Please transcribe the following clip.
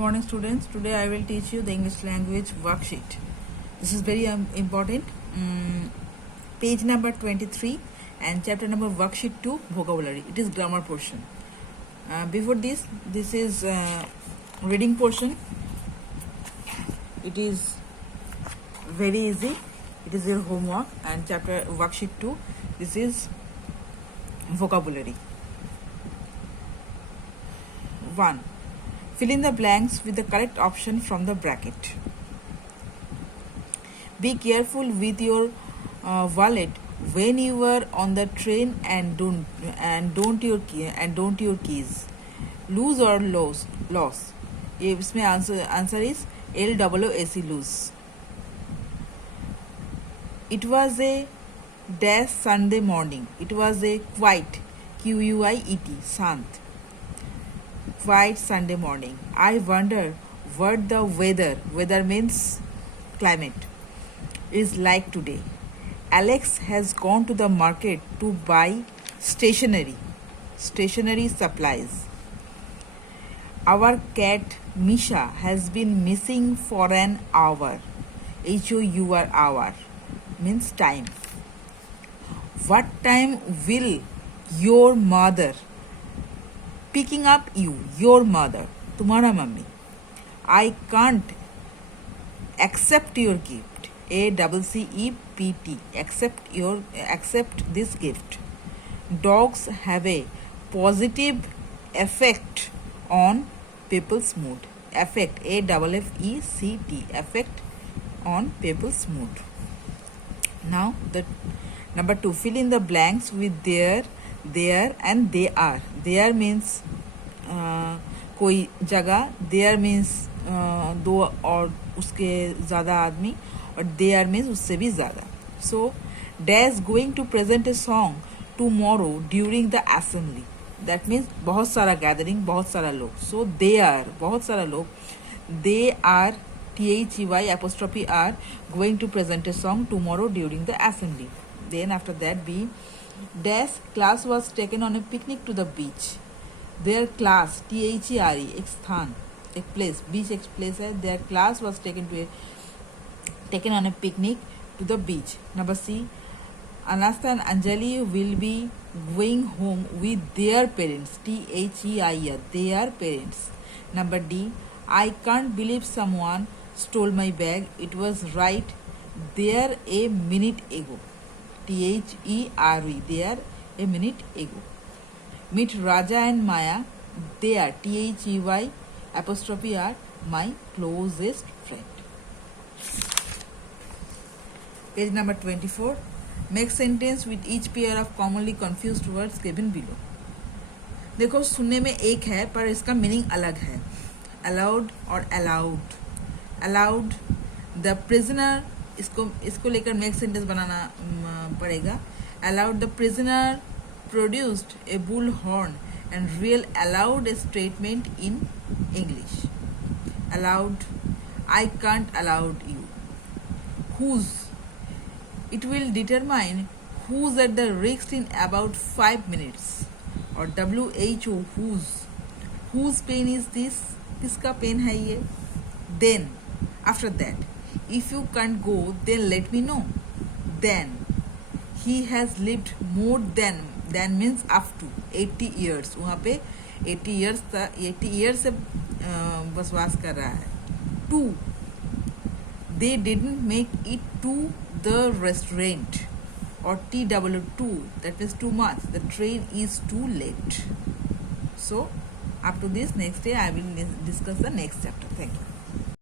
Morning students, today I will teach you the English language worksheet. This is very important. Page number 23 and chapter number worksheet 2 vocabulary. It is grammar portion. Before this is reading portion. It is very easy. It is your homework, and chapter worksheet 2, this is vocabulary. 1. Fill in the blanks with the correct option from the bracket. Be careful with your wallet when you are on the train and don't your keys. Lose or loss. इसमें answer is LOOC, lose. It was a dash Sunday morning. It was a quiet QUIET शांत. Quiet Sunday morning. I wonder what the weather means climate, is like today. Alex has gone to the market to buy stationery supplies. Our cat Misha has been missing for an hour. HOUR, hour, means time. What time will your mother picking up you, your mother, तुम्हारा mummy. I can't accept your gift. ACCEPT, accept this gift. Dogs have a positive effect on people's mood. Effect, AFFECT, effect on people's mood. Now the number 2, fill in the blanks with their and they are. There means कोई जगह, there means दो और उसके ज़्यादा आदमी, और there means उससे भी ज़्यादा. So Dash going to present a song tomorrow during the assembly. That means बहुत सारा gathering, बहुत सारा लोग. So they are, बहुत सारा लोग. They are THEY are going to present a song tomorrow during the assembly. Then after that B, Dash class was taken on a picnic to the beach. Their class, THERE, एक स्थान, एक place, beach एक place है. Their class was taken on a picnic to the beach. Number C, Anasta and Anjali will be going home with their parents. THEIR, their parents. Number D, I can't believe someone stole my bag. It was right there a minute ago. THERE, there a minute ago. Meet Raja and Maya. They are THEY are my closest friend. Page number 24. Make sentence with each pair of commonly confused words given below. देखो सुनने में एक है पर इसका meaning अलग है. Allowed और allowed. Allowed the prisoner, इसको लेकर मेक सेंटेंस बनाना पड़ेगा. Allowed the prisoner produced a bullhorn and real allowed a statement in English. Allowed, I can't allow you. Whose, it will determine who's at the risk in about 5 minutes. Or WHO, whose pain is this? किसका pen है ये? Then, after that, if you can't go, then let me know. Then, he has lived more than means up to 80 years. वहाँ पे 80 years से बसवास कर रहा है. 2, they didn't make it to the restaurant. Or TW2, that means too much. The train is too late. So, up to this, next day I will discuss the next chapter. Thank you.